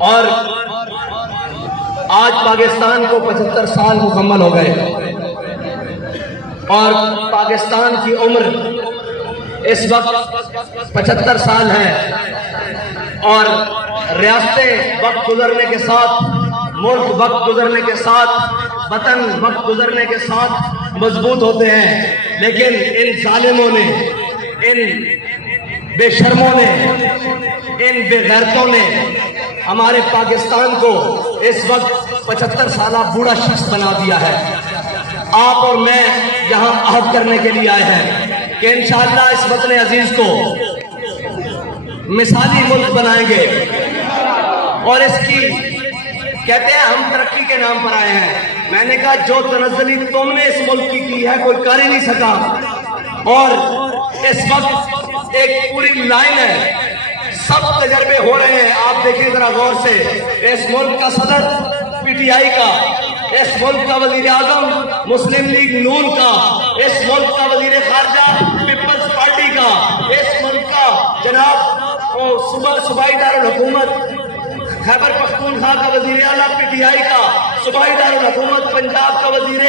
और आज पाकिस्तान को 75 साल मुकम्मल हो गए और पाकिस्तान की उम्र इस वक्त 75 साल है और रियासतें वक्त गुजरने के साथ, मुल्क वक्त गुजरने के साथ, वतन वक्त गुजरने के साथ मजबूत होते हैं। लेकिन इन जालिमों ने, इन बेशर्मों ने, इन बेगैरतों ने हमारे पाकिस्तान को इस वक्त 75 साल बूढ़ा शख्स बना दिया है। आप और मैं यहाँ अहद करने के लिए आए हैं कि इंशाअल्लाह इस वतन अजीज को मिसाली मुल्क बनाएंगे और इसकी, कहते हैं हम तरक्की के नाम पर आए हैं। मैंने कहा जो तनज़्ज़ुली तुमने इस मुल्क की है कोई कर ही नहीं सका। और इस वक्त एक पूरी लाइन है, सब तजर्बे हो रहे हैं। आप देखिए जरा गौर से, इस मुल्क का सदर पीटीआई का, इस मुल्क का वजीर आजम मुस्लिम लीग नून का, इस मुल्क का वजीर खारजा पीपल्स पार्टी का, इस मुल्क का जनाब सूबाई दारुल हुकूमत खैबर पख्तूनख्वा का वजीर आला पीटीआई का, सूबाई दारुल हुकूमत पंजाब का वजीर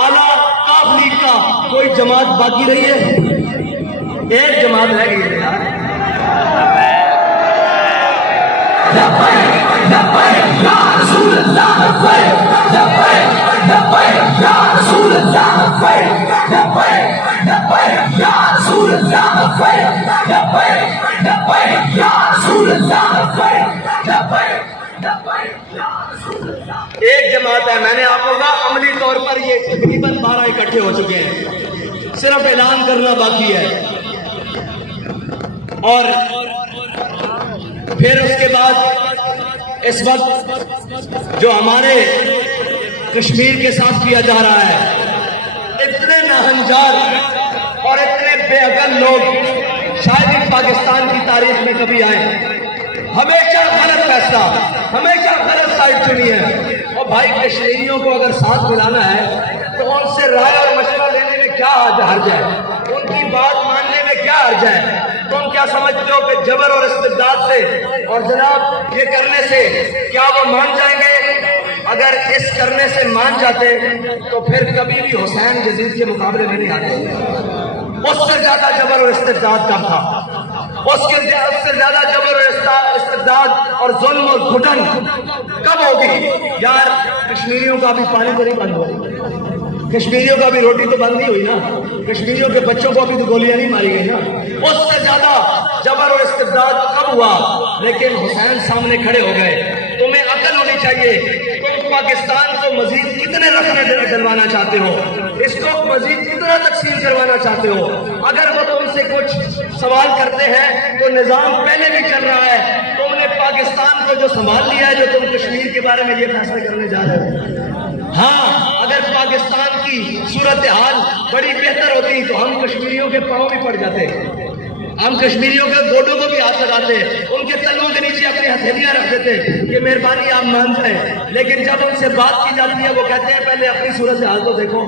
आला काफ लीग का, कोई जमात बाकी रही है? एक जमात रह गई है यार। एक जमात है। मैंने आपको कहा अमली तौर पर ये तकरीबन 12 इकट्ठे हो चुके हैं, सिर्फ ऐलान करना बाकी है। और फिर उसके बाद इस वक्त जो हमारे कश्मीर के साथ किया जा रहा है, इतने नाहंजार और इतने बेअकल लोग शायद ही पाकिस्तान की तारीख में कभी आए। हमेशा गलत फैसला, हमेशा गलत साइड चुनी है। और भाई कश्मीरियों को अगर साथ मिलाना है तो उनसे राय और मशवरा लेने में क्या हर्ज है, उनकी बात मानने में क्या हर्ज है? तुम क्या समझते हो कि जबर और इस्तिबदाद से और जनाब ये करने से क्या वो मान जाएंगे? अगर इस करने से मान जाते तो फिर कभी भी हुसैन यजीद के मुकाबले में नहीं आते। उससे ज्यादा जबर और इस्तिबदाद का था, उससे ज्यादा जबर और इस्तिबदाद और जुल्म और घुटन कब होगी? यार कश्मीरियों का भी पानी तो नहीं बंद हुआ, कश्मीरियों का भी रोटी तो बंद नहीं हुई ना, कश्मीरियों के बच्चों को अभी तो गोलियां नहीं मारी गई ना। उससे ज्यादा जबर और इस्तिबदाद कब हुआ? लेकिन हुसैन सामने खड़े हो गए। तुम्हें अकल होनी चाहिए, तुम पाकिस्तान को मजीद कितने रखने डलवाना चाहते हो, इसको मजीद कितना तकसीम करवाना चाहते हो? अगर वो तुमसे कुछ सवाल करते हैं तो निजाम पहले भी चल रहा है। तुमने पाकिस्तान को जो संभाल लिया है, जो तुम कश्मीर के बारे में ये फैसला करने जा रहे हो। हाँ, अगर पाकिस्तान की सूरत हाल बड़ी बेहतर होती तो हम कश्मीरियों के पांव भी पड़ जाते, हम कश्मीरियों के गोडों को भी हाथ लगाते, उनके तलवों के नीचे अपनी हथेलियां रख देते कि मेहरबानी आप मान जाए। लेकिन जब उनसे बात की जाती है वो कहते हैं पहले अपनी सूरत हाल तो देखो,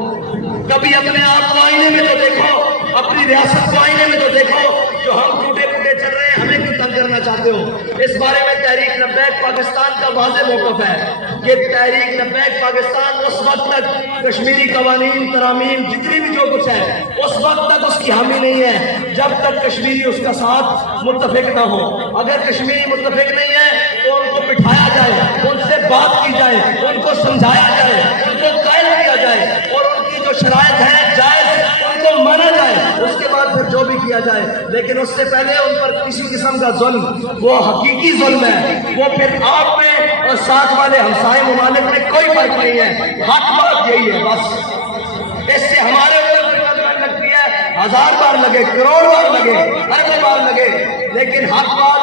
कभी अपने आप को आईने में तो देखो, अपनी रियासत को आईने में तो देखो। जो हम टूटे फूटे चल रहे हैं, हमें क्यों तंग करना चाहते हो? इस बारे में तहरीक लब्बैक पाकिस्तान का वाज़ेह मौक़िफ़ है कि तहरीक लब्बैक पाकिस्तान उस वक्त तक कश्मीरी कवानीन तरामीम जितनी भी जो कुछ है उस वक्त तक उसकी हामी नहीं है जब तक कश्मीरी उसका साथ मुत्तफिक ना हो। अगर कश्मीरी मुत्तफिक नहीं है तो उनको बिठाया जाए, उनसे बात की जाए, उनको समझाया जाए, उनको कायल किया जाए और उनकी जो शराइत है जायज़ उनको माना जाए, उसके बाद फिर जो भी किया जाए। लेकिन उससे पहले उन पर किसी किस्म का जुल्म, वो हकीकी जुल्म है, वो फिर आप में और साथ वाले हमसाए मुमालिक में कोई फर्क नहीं है। हक बात यही है बस। इससे हमारे ऊपर लगती है, 1000 बार लगे, करोड़ बार लगे, अरबों बार लगे, लेकिन हक बात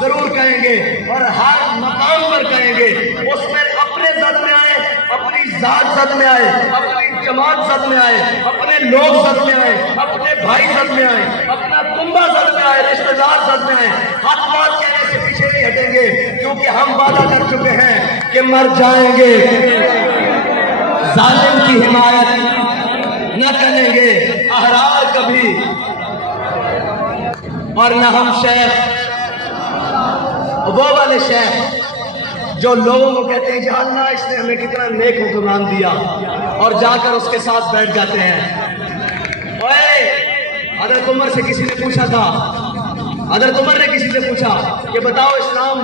जरूर कहेंगे और हर मकाम पर कहेंगे। उसमें अपने जद में आए, अपनी जात जद में आए, अपनी जमात जद में आए, अपने लोग जद में आए, अपने भाई जद में आए, अपना कुंबा जद में आए, रिश्तेदार जद में आए, हक बात कहने से पीछे नहीं हटेंगे, क्योंकि हम वादा कर चुके हैं कि मर जाएंगे, जालिम की हिमायत न करेंगे, अहरार कभी और न हम शेख वो वाले शेख जो लोगों को कहते हैं कि अल्लाह इसने हमें कितना नेक हुक्मरान दिया और जाकर उसके साथ बैठ जाते हैं। ओए हज़रत उमर से किसी ने पूछा था, हज़रत उमर ने किसी से पूछा कि बताओ इस्लाम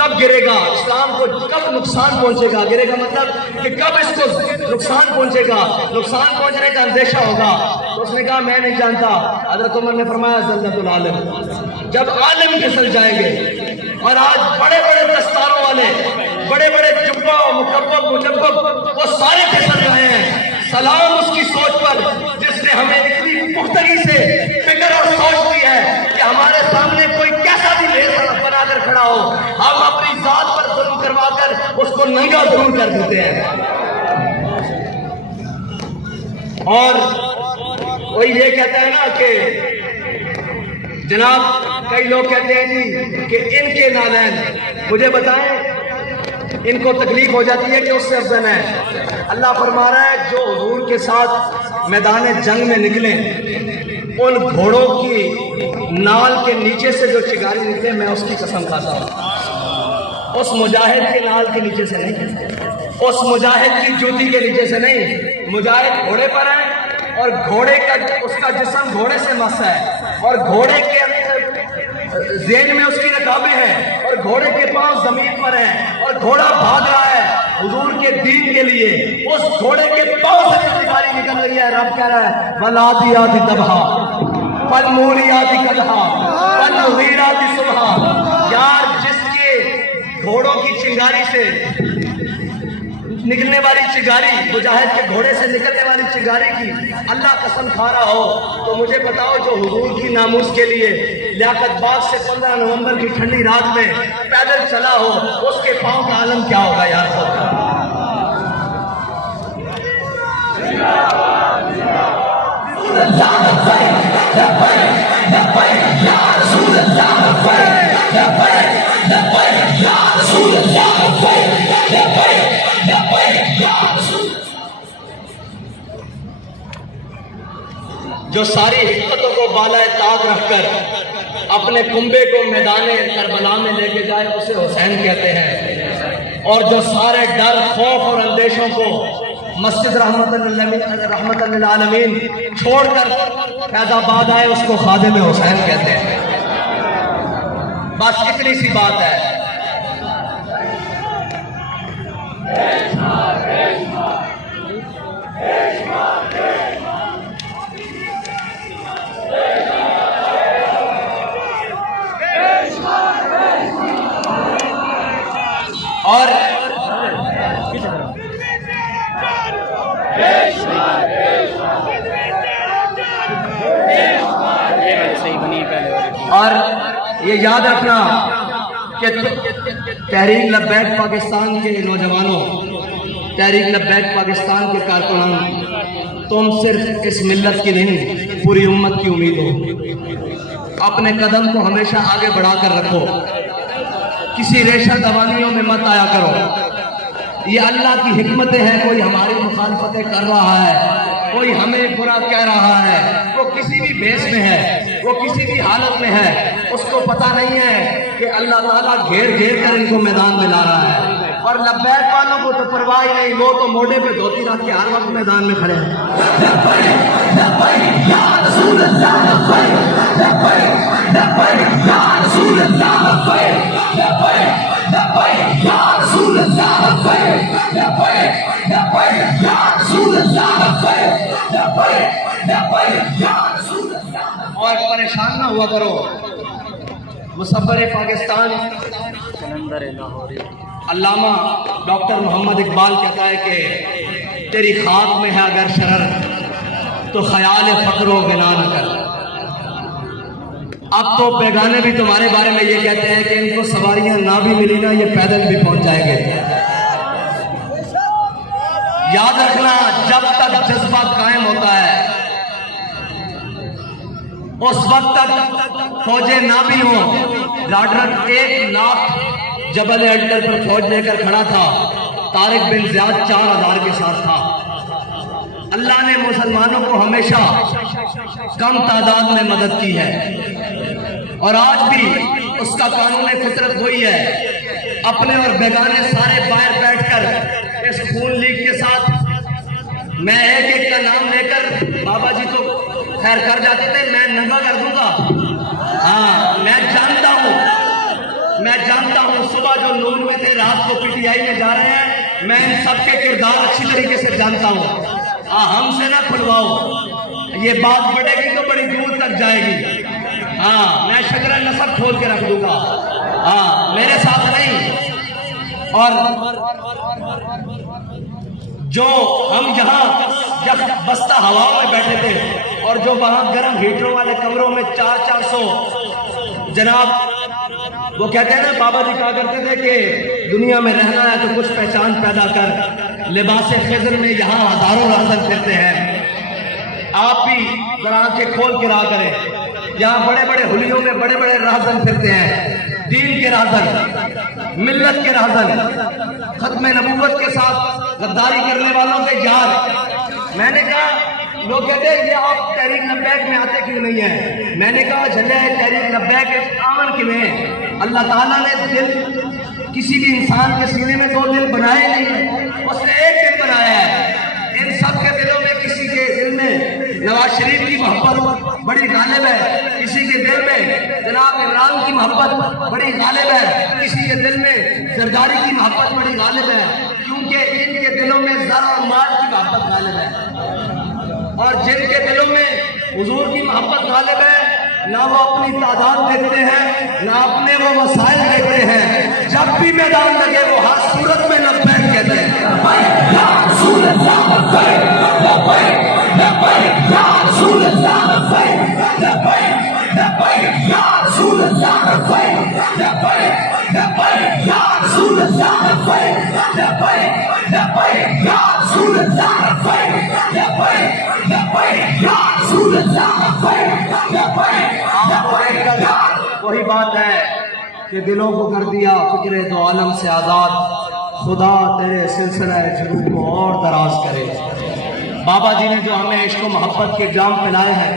कब गिरेगा, इस्लाम को कब नुकसान पहुंचेगा। गिरेगा मतलब कि कब इसको नुकसान पहुंचेगा, नुकसान पहुंचने का अंदेशा होगा। तो उसने कहा मैं नहीं जानता। हज़रत उमर ने फरमाया ज़ल्लतुल आलिम, जब आलिम फिसल जाएंगे। और आज बड़े बड़े दस्तारों वाले, बड़े बड़े जुब्बा मुजब्बब वो सारे फिसल रहे हैं। सलाम उसकी सोच पर जिसने हमें इतनी पुख्तगी से फिक्र और सोच दी है कि हमारे सामने कोई कैसा भी लेस बनाकर खड़ा हो, हम अपनी जात पर जुल्म करवाकर उसको नंगा दूर कर देते हैं। और वही ये कहता है ना कि जनाब कई लोग कहते हैं जी कि इनके नालैन, मुझे बताएं इनको तकलीफ हो जाती है कि उससे अफजल है। अल्लाह फरमा रहा है जो हुजूर के साथ मैदान जंग में निकले, उन घोड़ों की नाल के नीचे से जो चिंगारी निकले, मैं उसकी कसम खाता हूँ। उस मुजाहिद के नाल के नीचे से नहीं, उस मुजाहिद की जूती के नीचे से नहीं। मुजाहिद घोड़े पर है और घोड़े का उसका जिस्म घोड़े से मस है और घोड़े के ज़ेन में उसकी रकाबें हैं और घोड़े के पांव जमीन पर हैं और घोड़ा भाग रहा है हुजूर के दीन के लिए। उस घोड़े के पांव से चिंगारी निकल रही है। रब कह रहा है वलादियाति दबहा फलमूलियाति कदहा फलमुगीराति सुबहा। यार जिसके घोड़ों की चिंगारी से निकलने वाली चिंगारी, मुजाहिद के घोड़े से निकलने वाली चिंगारी की अल्लाह कसम खा रहा हो, तो मुझे बताओ जो हुजूर की नामूस के लिए लियाकत बाग से 15 नवंबर की ठंडी रात में पैदल चला हो, उसके पांव का आलम क्या होगा यार। जो सारी हिकमतों को बालाए ताक रखकर अपने कुंबे को मैदाने करबला में लेके जाए, उसे हुसैन कहते हैं। और जो सारे डर, खौफ और अंदेशों को मस्जिद रहमतन लिल आलमीन छोड़कर फैजाबाद आए, उसको खादिम हुसैन कहते हैं। बस इतनी सी बात है। और ये याद रखना कि तहरीक लब्बैक पाकिस्तान के नौजवानों, तहरीक लब्बैक पाकिस्तान के कारकुनान, तुम सिर्फ इस मिल्लत की नहीं पूरी उम्मत की उम्मीद हो। अपने कदम को हमेशा आगे बढ़ाकर रखो, किसी रेशा दवानियों में मत आया करो। ये अल्लाह की हिकमतें हैं। कोई हमारी मुखालफतें कर रहा है, कोई हमें बुरा कह रहा है, वो किसी भी भेष में है, वो किसी भी हालत में है, उसको पता नहीं है कि अल्लाह ताला घेर घेर कर इनको मैदान में ला रहा है। और लब्बैक वालों को तो परवाह ही नहीं, वो तो मोढे पे धोती रख के हर वक्त मैदान में खड़े हैं। और परेशान ना हुआ करो। मुसव्विर पाकिस्तान अल्लामा डॉक्टर मोहम्मद इकबाल कहता है कि तेरी खाक में है अगर शरर तो ख्याल फक्र गिना न कर। अब तो बेगाने भी तुम्हारे बारे में ये कहते हैं कि इनको सवारियां ना भी मिली ना, ये पैदल भी पहुंच जाएंगे। याद रखना, जब तक जज्बा कायम होता है उस वक्त तक फौजें ना भी हो। राडरट 1 लाख जबल अड्डल पर फौज लेकर खड़ा था, तारिक बिन ज़ियाद 4000 के साथ था। अल्लाह ने मुसलमानों को हमेशा कम तादाद में मदद की है। और आज भी उसका कानून फितरत वही है। अपने और बेगाने सारे बाहर बैठकर इस खून लीग के साथ मैं एक एक का नाम लेकर, बाबा जी तो खैर कर जाते थे, मैं नंगा कर दूंगा। हाँ, मैं जानता हूं सुबह जो नून में थे, रात को पीटीआई में जा रहे हैं। मैं इन सबके किरदार अच्छी तरीके से जानता हूं। हमसे ना खुलवाओ, ये बात बढ़ेगी तो बड़ी दूर तक जाएगी। हाँ, मैं शजरा नसब खोल के रख दूंगा। हाँ, मेरे साथ नहीं। और जो हम यहाँ जब बस्ता हवाओं में बैठे थे और जो वहां गर्म हीटरों वाले कमरों में 400 जनाब, वो कहते हैं ना, बाबा जी कहा करते थे कि दुनिया में रहना है तो कुछ पहचान पैदा कर। लिबास खिज़र में यहाँ हजारों राहज़न फिरते हैं। आप भी जरा आंखें खोल के रहा करें। यहाँ बड़े बड़े हुलियों में बड़े बड़े राहज़न फिरते हैं, दीन के राहज़न, मिल्लत के राहज़न, खत्म नबूवत के साथ गद्दारी करने वालों के यार। मैंने कहा, लोग कहते हैं ये आप तहरीक लब्बैक में आते क्यों नहीं है? मैंने कहा झल्ले तहरीक लब्बैक आमन क्यों है? अल्लाह ताला ने दिल किसी भी इंसान के सीने में 2 दिल बनाए नहीं है, उसने एक दिल बनाया है। इन सब के दिलों में किसी के दिल में नवाज शरीफ की मोहब्बत बड़ी गालिब है, किसी के दिल में जनाब इमरान की मोहब्बत बड़ी गालिब है, किसी के दिल में जरदारी की मोहब्बत बड़ी गालिब है, क्योंकि इनके दिलों में ज़र और माल की मोहब्बत गालिब है। और जिनके दिलों में हुजूर की मोहब्बत गालिब है, ना वो अपनी तादाद देखते हैं, ना अपने वो वसाइल देखते हैं। जब भी मैदान लगे वो हर सूरत में लब्बैक कहते हैं। वही बात है कि दिलों को कर दिया फिक्रे तो आलम से आजाद, खुदा तेरे सिलसिला जुनून को और दराज करे। बाबा जी ने जो हमें इश्क मोहब्बत के जाम पिलाए हैं,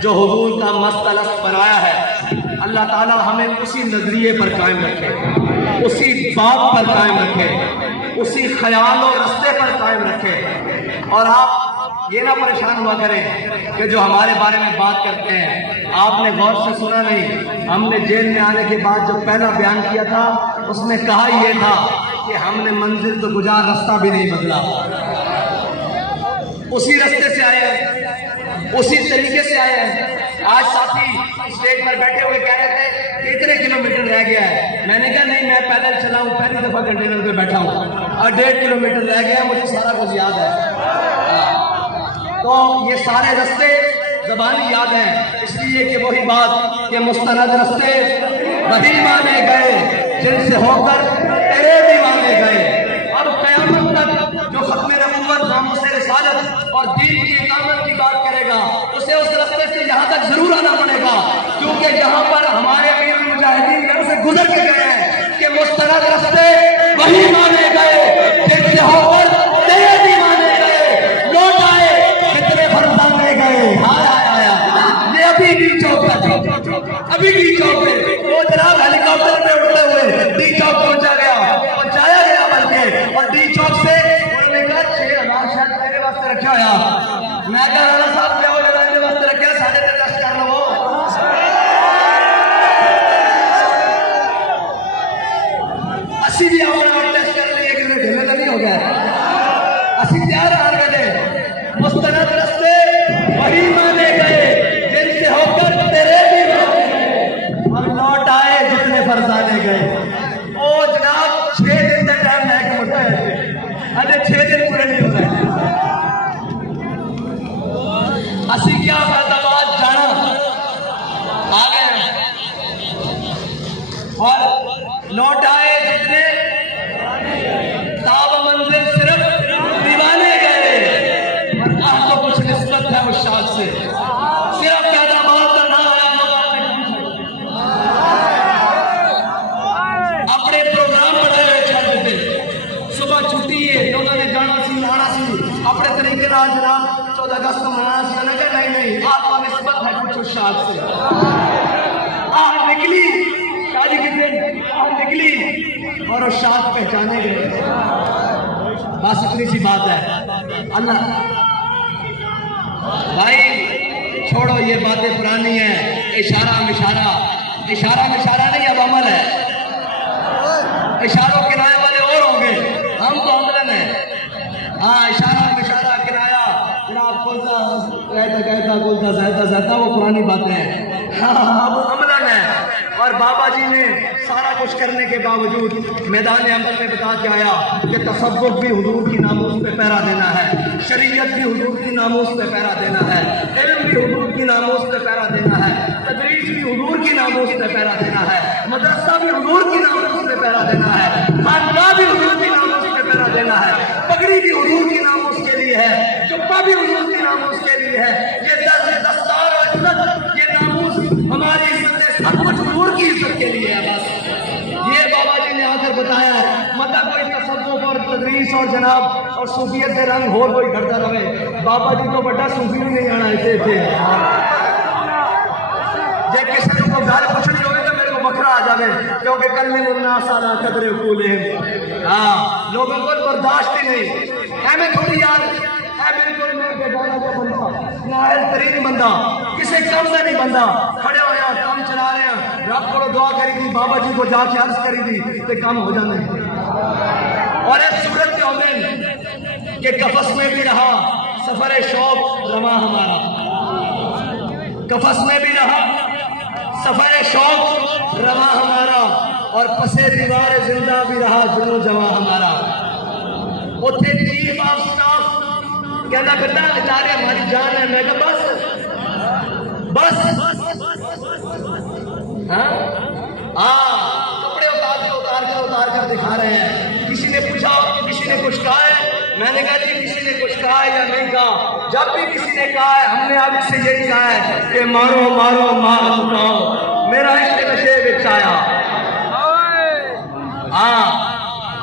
जो हुजूर का मस्तलफ बनाया है, अल्लाह ताला हमें उसी नजरिए पर कायम रखे, उसी बात पर कायम रखे, उसी ख्याल और रास्ते पर कायम रखे। और आप ये ना परेशान हुआ करें कि जो हमारे बारे में बात करते हैं, आपने गौर से सुना नहीं। हमने जेल में आने के बाद जो पहला बयान किया था, उसमें कहा यह था कि हमने मंजिल तो गुजार, रास्ता भी नहीं बदला। उसी रास्ते से आए हैं, उसी तरीके से आए हैं। आज साथी स्टेज पर बैठे हुए कह रहे थे कि इतने किलोमीटर रह गया है। मैंने कहा नहीं, मैं पैदल चला हूँ, पहली दफा कंटेनर पे बैठा हूँ और 1.5 किलोमीटर रह गया, मुझे सारा कुछ याद है। तो ये सारे रास्ते ज़बानी याद हैं, इसलिए कि वही बात कि मुस्तनद रास्ते वही माने गए जिनसे होकर तेरे भी माने गए। अब क़यामत तक जो खत्म नबूवत, नामूस रिसालत और दीन की इकामत की बात करेगा, उसे उस रास्ते से यहाँ तक जरूर आना पड़ेगा, क्योंकि यहाँ पर हमारे अमीर मुजाहिदीन यहाँ से गुजर के गए हैं कि मुस्तनद रास्ते वही माने गए जिनसे होकर तेरे भी माने गए। लौट आए कितने फरजाने गए। आया ये अभी डी चौक पे, अभी डी चौक पे वो जनाब हेलीकॉप्टर पे उड़ते हुए डी चौक पहुंचा गया, पहुंचाया गया बल्कि। और डी चौक से उन्होंने कहा 6000 शायद मेरे वास्ते रखा होया। मैं कहा राणा साहब क्या हो जरा मेरे वास्ते रखा, 3.5 कर लो। अस्सी भी अपना टेस्ट कर लिए कि ढेले तो नहीं हो गया। अस्सी तैयार आ गए, मुस्तनद रास्ते वही माने गए जिनसे होकर तेरे भी माने गए। और लौट आए जितने फरजाने गए। ओ जनाब 6 दिन का टाइम है कि मोटा है, अरे 6 दिन पूरे नहीं हो रहे। असी क्या फैसलाबाद जाना आ गए और लौट आए जितने ताब मंजिल सिर्फ दीवाने गए। और आपको कुछ निस्बत है उस शाद से, सिर्फ पैदावार का नाम अपने प्रोग्राम बनाए हुए छड़ देते। सुबह छुट्टी है, लोगों ने जाना सी आना सी अपने तरीके नाल जनाब 14 अगस्त को मनाना सी। नहीं, आपको निस्बत है कुछ उस शाद से। निकली शादी के दिन निकली और वो शाद पहचाने गए। बस इतनी सी बात है। अल्लाह भाई छोड़ो ये बातें पुरानी है। इशारा मिशारा, इशारा मिशारा नहीं अब अमल है। इशारों किराए वाले और होंगे, हम तो अमलन है। हाँ इशारा मिशारा किराया जनाब कुलता कहता कहता कुलता सहता सहता वो पुरानी बातें हैं। हाँ अब अमलन है। और बाबा जी ने सारा कुछ करने के बावजूद मैदान अमल में बता के आया कि तसव्वुफ भी हुजूर की नामूस पे पहरा देना है, शरीयत भी हुजूर की नामूस पे पहरा देना है, इल्म भी हुजूर की नामूस पे पहरा देना है, तदरीस भी हुजूर की नामूस पे पहरा देना है, मदरसा भी हुजूर की नामूस पे पहरा देना है, खानका भी हुजूर की नामूस पे पहरा देना है, पगड़ी भी हुजूर की नामूस के लिए है, जुब्बा भी हुजूर की नामूस के लिए है। ये दस्तार और इज्जत, ये नामूस हमारी इज्जत है, सब कुछ हुजूर की इज्जत के लिए है। बस ये बाबा जी ने आकर बताया है। मतलब कोई तसव्वुफ और तदरीस और जनाब और सूफियत के रंग हो कोई करता रहे। बाबा जी तो बड़ा सूफी नहीं आना ऐसे थे। जे किसी को घर कुछ नहीं होगा तो मेरे को बकरा आ जावे, क्योंकि कल में मुन्ना साला कदरे कूले। हाँ लोगों को बर्दाश्त ही नहीं है। मैं थोड़ी यार बिल्कुल मैं बेगाना का बंदा, नायल तरीन बंदा, किसी काम का नहीं बंदा, खड़े हो यार काम चला रहे हैं। रब को दुआ करी थी, बाबा जी को जाके अर्ज करी थी तो काम हो जाने। और एक सूरत के होने के कफस में भी रहा सफर शौक रमा हमारा, कफस में भी रहा सफर शौक रमा हमारा, और पसे दीवार जिंदा भी रहा जुनू जमा हमारा। उठे चीफ ऑफ स्टाफ कहना बेटा इतारे हमारी जान है। मैं कहा बस कपड़े उतार कर दिखा रहे हैं। किसी ने पूछा किसी ने कुछ कहा है? मैंने कहा जी किसी ने कुछ कहा है या नहीं कहा। जब भी किसी ने कहा है हमने आज से यही कहा है कि मारो मारो मारो उठाओ, मेरा इश्क नशे बिच आया। हाँ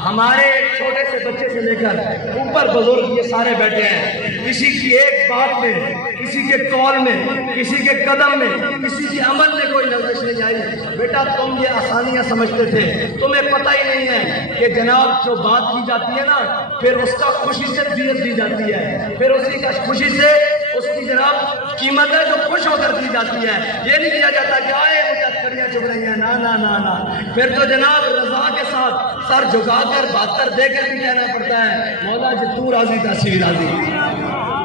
हमारे छोटे से बच्चे से लेकर ऊपर बुजुर्ग ये सारे बैठे हैं। किसी की एक बात में, किसी के कौल में, किसी के कदम में, किसी के अमल में कोई लफ्ज़ नहीं आई। बेटा तुम ये आसानियां समझते थे, तुम्हें पता ही नहीं है कि जनाब जो बात की जाती है ना फिर उसका खुशी से दियत दी जाती है, फिर उसी का खुशी से उसकी जनाब कीमत है जो खुश होकर दी जाती है। ये नहीं किया जाता कि आए मुझे अटकड़ियाँ चुभ रही हैं, ना ना ना ना। फिर तो जनाब रजा के साथ सर झुकाकर बहत्तर देकर भी कहना पड़ता है मौला जी तू राजी तस्वीर राजी।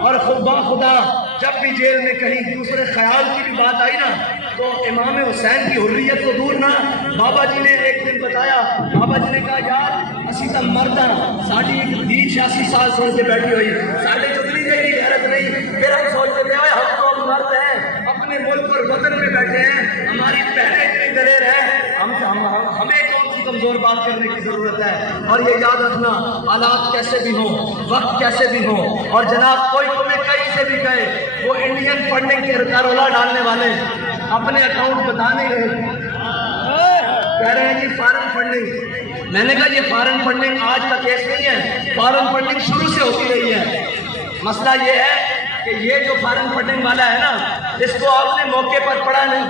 और खुदा जब भी जेल में कहीं दूसरे ख्याल की भी बात आई ना तो इमाम हुसैन की हुर्रियत को दूर ना, बाबा जी ने एक दिन बताया, बाबा जी ने कहा यार असी तो मर्द हाँ, साड़ी एक 86 साल सोच के बैठी हुई, साढ़े चुगली गई हैरत नहीं। फिर हम सोचते थे हम तो मर्द हैं, अपने मुल्क और वतन में बैठे हैं, हमारी बहनें इतनी दलेर है, हमें कौन सी कमजोर बात करने की जरूरत है। और ये याद रखना हालात कैसे भी हो, वक्त कैसे भी हो, और जनाब कोई तुम्हें कहीं से भी कहे, वो इंडियन फंडिंग के रोला डालने वाले अपने अकाउंट बता नहीं रहे, कह रहे हैं जी फॉरेन फंडिंग। मैंने कहा ये फॉरेन फंडिंग आज का केस नहीं है, फॉरेन फंडिंग शुरू से होती रही है। मसला ये है कि ये जो फॉरेन फंडिंग वाला है ना, इसको आपने मौके पर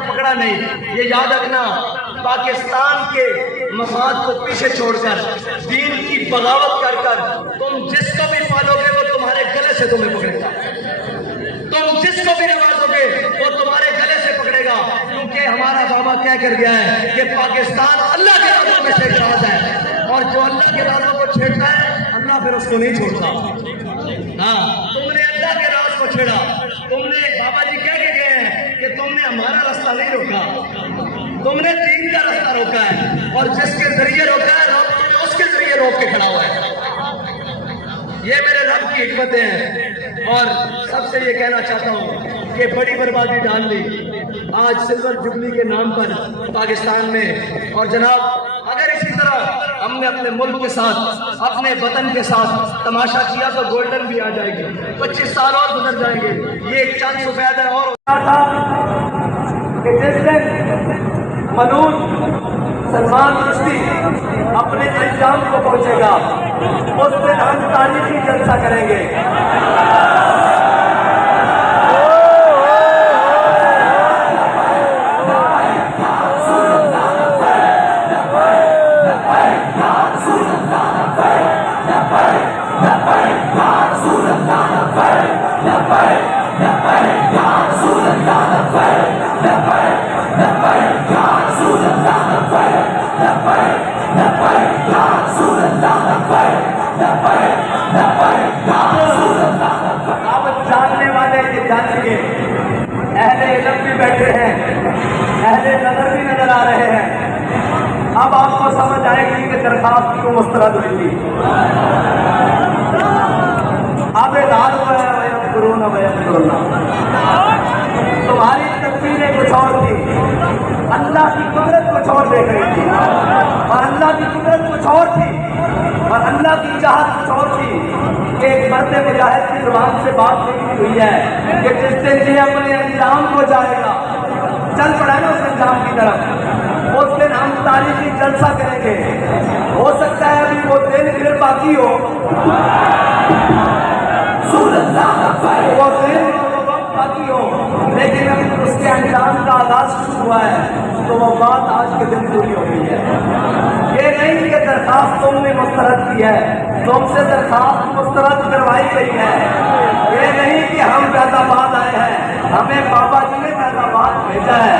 पकड़ा नहीं। ये याद रखना पाकिस्तान के मफाद को पीछे छोड़कर दीन की बगावत कर तुम जिसको भी पालोगे वो तुम्हारे गले से तुम्हें पकड़ेगा, तुम जिसको भी नवाजोगे वो तुम्हारे गले से पकड़ेगा। क्योंकि हमारा बाबा क्या कर गया है कि पाकिस्तान अल्लाह के राज़ों में से एक राज है, और जो अल्लाह के राज़ों को छेड़ता है अल्लाह फिर उसको नहीं छोड़ता। हाँ तुमने अल्लाह के राज को छेड़ा, तुमने बाबा जी क्या कह गए हैं कि तुमने हमारा रास्ता नहीं रोका, तुमने दीन का रास्ता रोका है, और जिसके जरिए रोका है तुमने उसके जरिए रोक के खड़ा हुआ है। ये मेरे रब की हिकमतें हैं। और सबसे ये कहना चाहता हूँ कि बड़ी बर्बादी डाल ली आज सिल्वर जुबली के नाम पर पाकिस्तान में। और जनाब अगर इसी तरह हमने अपने मुल्क के साथ, अपने वतन के साथ तमाशा किया तो गोल्डन भी आ जाएगी, 25 साल और गुजर जाएंगे। ये एक चंद सफेद है। और जिस दिन मनूज सलमान रुश्दी अपने अंजाम को पहुंचेगा उस दिन हम तारीखी जलसा करेंगे। अहले इल्म भी बैठे हैं, अहले नजर भी नजर आ रहे हैं। अब आपको समझ आएगी कि दरखास्त क्यों मुस्तरद हुई थी। अब तुम्हारी तस्वीरें कुछ और थी, अल्लाह की कुदरत कुछ और देख रही थी, और अल्लाह की कुदरत कुछ और थी, और अल्लाह की चाहत कुछ और थी। एक मर्द मुजाहिद की जुबान से बात लिखी हुई है कि जिस दिन ये अपने अंजाम को जाएगा, चल पड़ा है ना उस अंजाम की तरफ, उस दिन हम तारीखी जलसा करेंगे। हो सकता है अभी वो दिन फिर बाकी हो, वो दिन बाकी हो, लेकिन अभी उसके अंजाम का आगाज शुरू हुआ है, तो वो बात आज के दिन पूरी हो गई है। ये नहीं कि दरखास्त तुमने मुस्तरद की है, तुमसे दरखास्त मुस्तरद करवाई गई है। ये नहीं कि हम फैजाबाद आए हैं, हमें बाबा जी ने फैजाबाद भेजा है।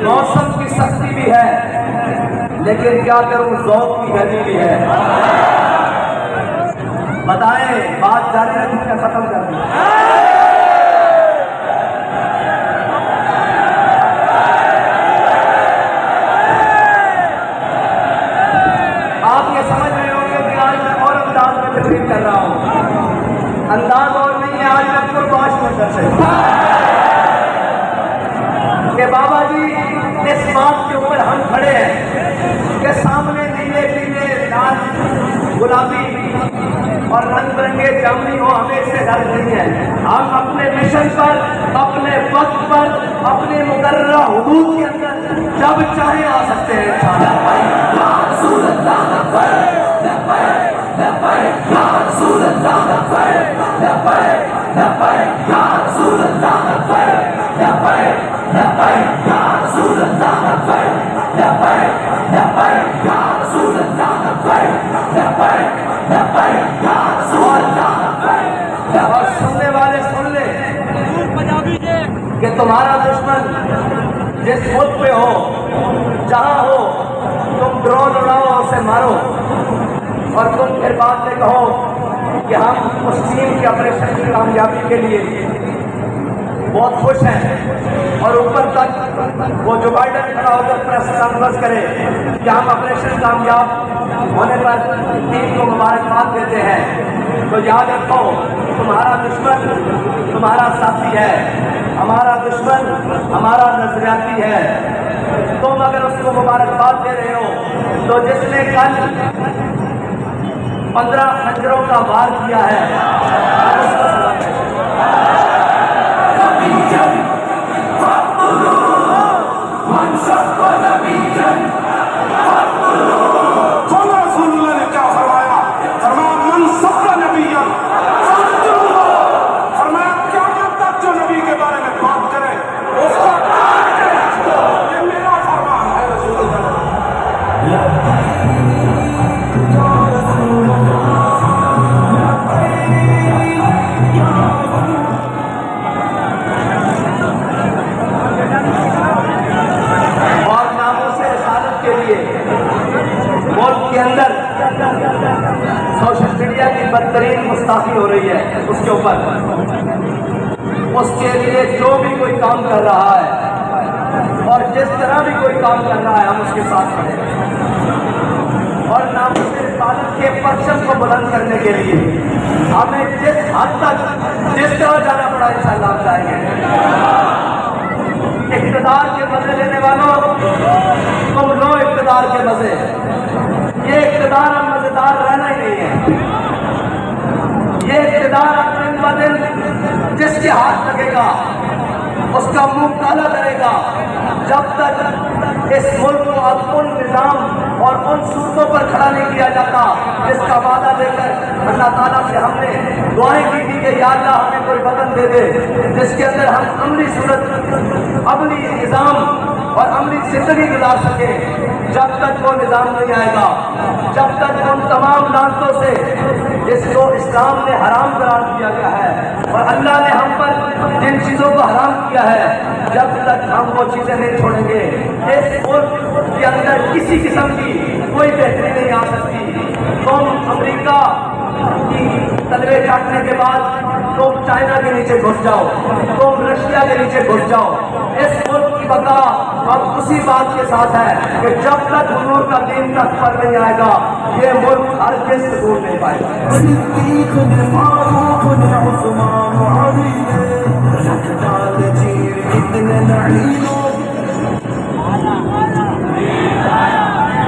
मौसम की सख्ती भी है, लेकिन क्या करूं ज़ौक़ की गर्मी भी है। बताएं, बात जारी रखी या खत्म कर दी? आप ये समझ रहे होंगे कि आज मैं और अंदाज में तकरीर कर रहा हूं। अंदाज और नहीं है, आज मैं कुर्बाश में कर सकता कि बाबा जी इस बात के ऊपर हम खड़े हैं कि सामने नीले पीले लाल गुलाबी और रंग बिरंगे जामुनी हो, हमें इससे डर नहीं है। हम अपने मिशन पर, अपने वक्त पर, अपने मुकर्ररा हुदूद के अंदर जब चाहे आ सकते हैं। और सुनने वाले सुन ले कि तुम्हारा दुश्मन जिस मुल्क पे हो, जहां हो, तुम ड्रोन उड़ाओ, उसे मारो, और तुम फिर बाद में कहो कि हम उस टीम के ऑपरेशन की कामयाबी के लिए बहुत खुश हैं, और ऊपर तक वो जो बाइडन खड़ा होकर प्रेस कॉन्फ्रेंस करे कि हम ऑपरेशन कामयाब होने पर टीम को मुबारकबाद देते हैं। तो याद रखो, तुम्हारा दुश्मन तुम्हारा साथी है, हमारा दुश्मन हमारा नजरियाती है। तुम अगर उसको मुबारकबाद दे रहे हो, तो जिसने कल 15 खंजरों का वार किया है, सोशल मीडिया की बदतरीन मुस्ताफी हो रही है उसके ऊपर। उसके लिए जो भी कोई काम कर रहा है और जिस तरह भी कोई काम कर रहा है, हम उसके साथ खड़े हैं। और नामुस रिसालत के परचम को बुलंद करने के लिए हमें जिस हद तक जिस तरह जाना पड़ा, इंशाअल्लाह हम जाएंगे। इक़्तिदार के मजे लेने वालों, तुम लो इक़्तिदार के मजे। ये इक़्तिदार अब मजेदार रहना ही नहीं है। ये इक़्तिदार अब दिन ब दिन जिसके हाथ लगेगा उसका मुंह काला करेगा। जब तक इस मुल्क को अमन, निज़ाम और उन सूरतों पर खड़ा नहीं किया जाता जिसका वादा लेकर अल्लाह ताला से हमने दुआएं की थी कि या अल्लाह हमें कोई वतन दे दे जिसके अंदर हम अमली सूरत, अमली निज़ाम और अमली जिंदगी गुजार सके। जब तक वो निज़ाम नहीं आएगा, जब तक उन तमाम लानतों से जिसको इस्लाम ने हराम करार दिया गया है और अल्लाह ने हम पर जिन चीज़ों को हराम किया है, जब तक हम वो चीज़ें नहीं छोड़ेंगे, इस मुल्क के अंदर किसी किस्म की कोई बेहतरी नहीं आ सकती। तुम अमेरिका की तलवे काटने के बाद तुम चाइना के नीचे घुस जाओ, तुम रशिया के नीचे घुस जाओ, इस मुल्क की बका अब उसी बात के साथ है कि जब तक हुजूर का दीन तक पर नहीं आएगा, ये मुल्क हर किस सुकून नहीं पाएगा।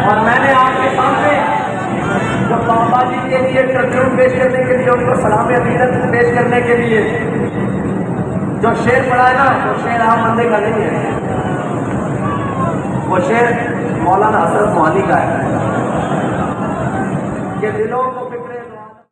और मैंने आपके सामने जो बाबा जी के लिए ट्रिब्यूट पेश करने के लिए, उनको सलाम अकीदत पेश करने के लिए जो शेर पढ़ा है ना, वो शेर आम बंदे का नहीं है, वो शेर मौलाना हसरत मोहाली का है कि दिलों